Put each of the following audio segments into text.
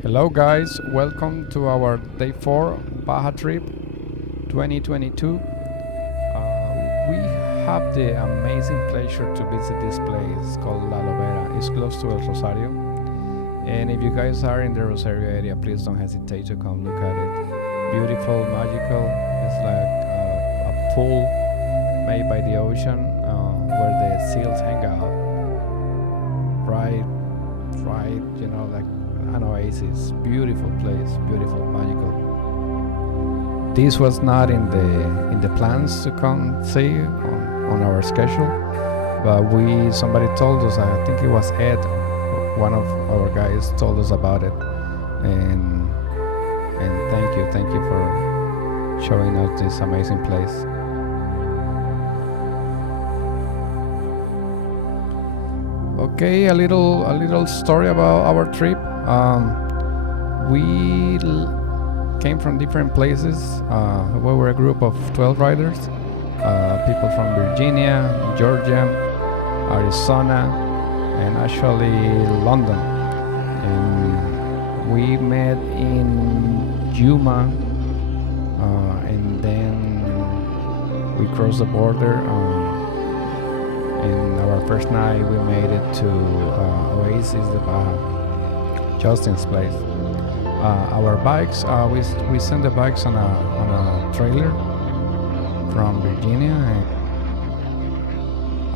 Hello guys, welcome to our day 4 Baja trip 2022. We have the amazing pleasure to visit this place called La Lobera. It's close to El Rosario. And if you guys are in the Rosario area, please don't hesitate to come look at it. Beautiful, magical. It's like a pool made by the ocean where the seals hang out. Right, like an oasis. Beautiful place, beautiful, magical. This was not in the plans to come see on our schedule, but somebody told us. I think it was Ed, one of our guys, told us about it, and thank you for showing us this amazing place. Okay, a little story about our trip. We came from different places. We were a group of 12 riders, people from Virginia, Georgia, Arizona, and actually London. And we met in Yuma, and then we crossed the border. In our first night, we made it to Oasis de Baja, Justin's place. Our bikes, we sent the bikes on a trailer from Virginia. And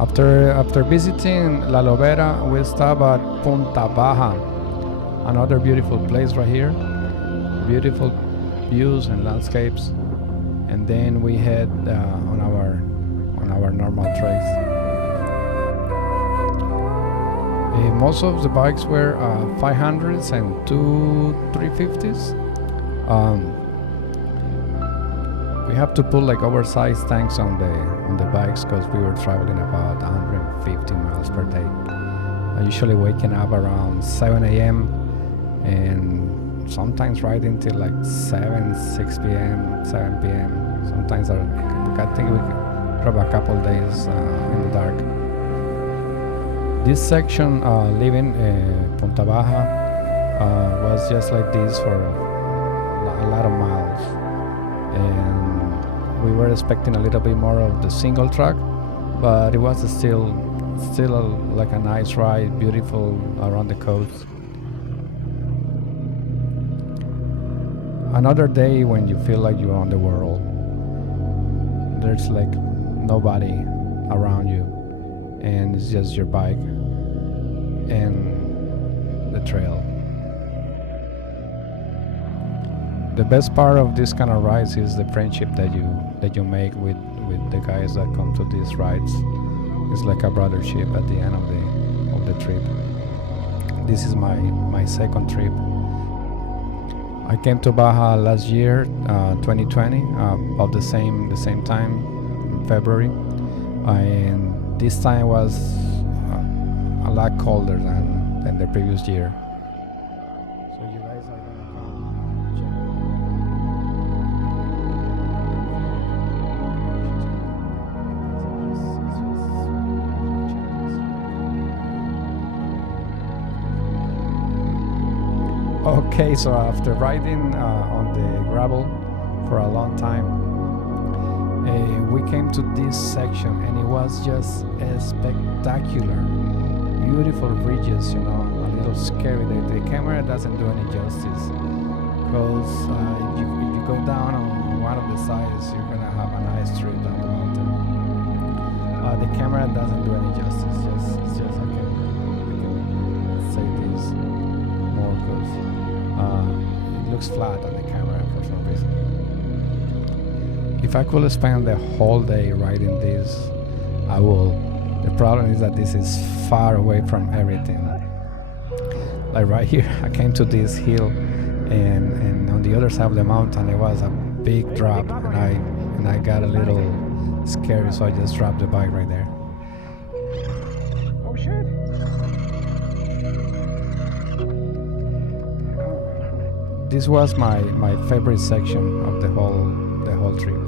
after visiting La Lobera, we stopped at Punta Baja, another beautiful place right here. Beautiful views and landscapes, and then we head on our normal trails. Most of the bikes were 500s and two 350s. We have to put like oversized tanks on the bikes because we were traveling about 150 miles per day. Usually waking up around 7 a.m. and sometimes riding till like 6 p.m., 7 p.m. Sometimes I think we drove a couple days in the dark. This section, leaving Punta Baja, was just like this for a lot of miles, and we were expecting a little bit more of the single track, but it was still like a nice ride, beautiful around the coast. Another day when you feel like you're on the world. There's like nobody around you, and it's just your bike and the trail. The best part of this kind of rides is the friendship that you make with the guys that come to these rides. It's like a brothership at the end of the trip. This is my second trip. I came to Baja last year, 2020, about the same time, in February, and this time was a lot colder than the previous year. So you guys are gonna come check. Okay, so after riding on the gravel for a long time, we came to this section, and it was just spectacular. Beautiful bridges, a little scary. The camera doesn't do any justice, because if you go down on one of the sides, you're gonna have a nice trip down the mountain. The camera doesn't do any justice. It's just I can say this more because it looks flat on the camera for some reason. If I could spend the whole day riding this, I will. The problem is that this is far away from everything. Like right here, I came to this hill, and on the other side of the mountain, it was a big drop, and I got a little scary, so I just dropped the bike right there. Oh shit! This was my favorite section of the whole trip.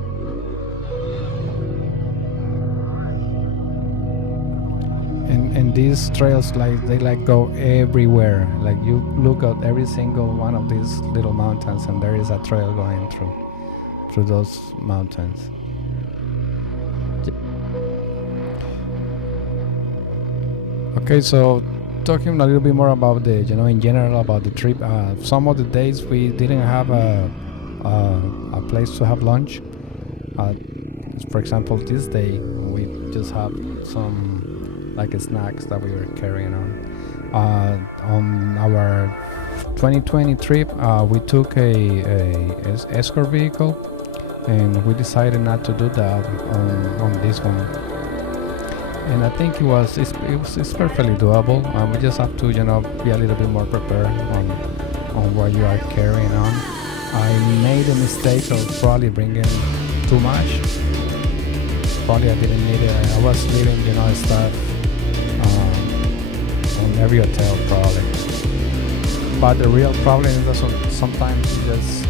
and these trails they go everywhere. Like you look at every single one of these little mountains, and there is a trail going through those mountains. Okay, so talking a little bit more about the, in general about the trip. Some of the days we didn't have a place to have lunch. For example, this day we just have some like snacks that we were carrying on our 2020 trip. We took a escort vehicle, and we decided not to do that on this one. And I think it's perfectly doable. We just have to be a little bit more prepared on what you are carrying on. I made a mistake of probably bringing too much. Probably I didn't need it. I was leaving stuff on every hotel probably. But the real problem is that sometimes you just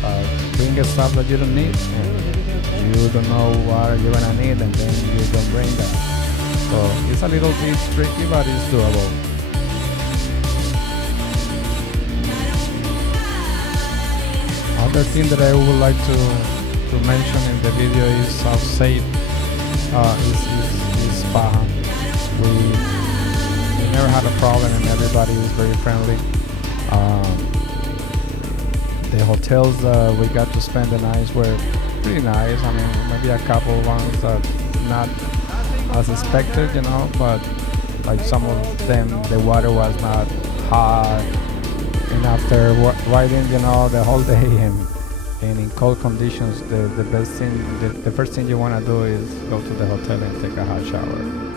bring stuff that you don't need, and you don't know what you're gonna need, and then you don't bring that. So it's a little bit tricky, but it's doable. Other thing that I would like to mention in the video is how safe is Baja. We never had a problem, and everybody is very friendly. The hotels we got to spend the nights were pretty nice. I mean, maybe a couple ones that not as expected, but like some of them the water was not hot, and after riding the whole day and in cold conditions, the first thing you want to do is go to the hotel and take a hot shower.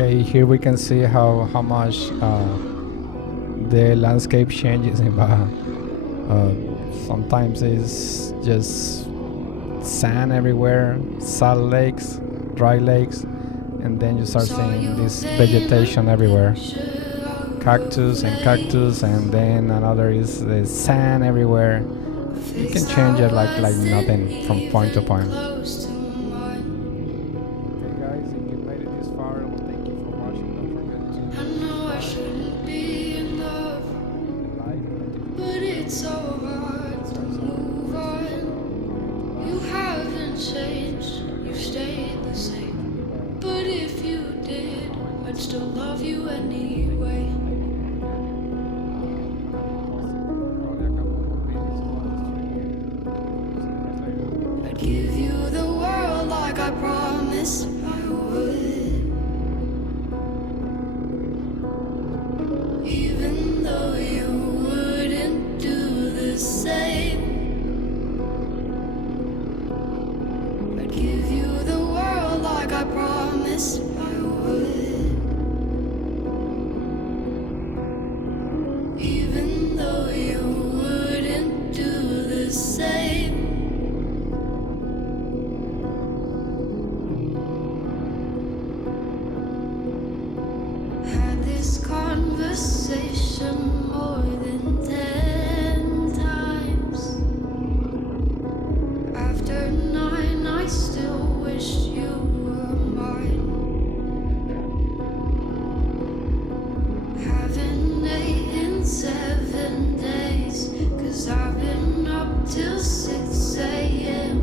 Okay, here we can see how much the landscape changes in Baja. Sometimes it's just sand everywhere, salt lakes, dry lakes, and then you start seeing this vegetation everywhere. Cactus, and then another is the sand everywhere. You can change it like nothing from point to point. Give you the world like I promised I would. chosen more than 10 times. After 9, I still wish you were mine. Haven't ate in 7 days, 'cause I've been up till 6 a.m.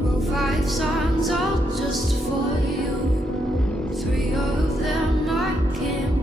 Wrote 5 songs all just for you. 3 of them I can't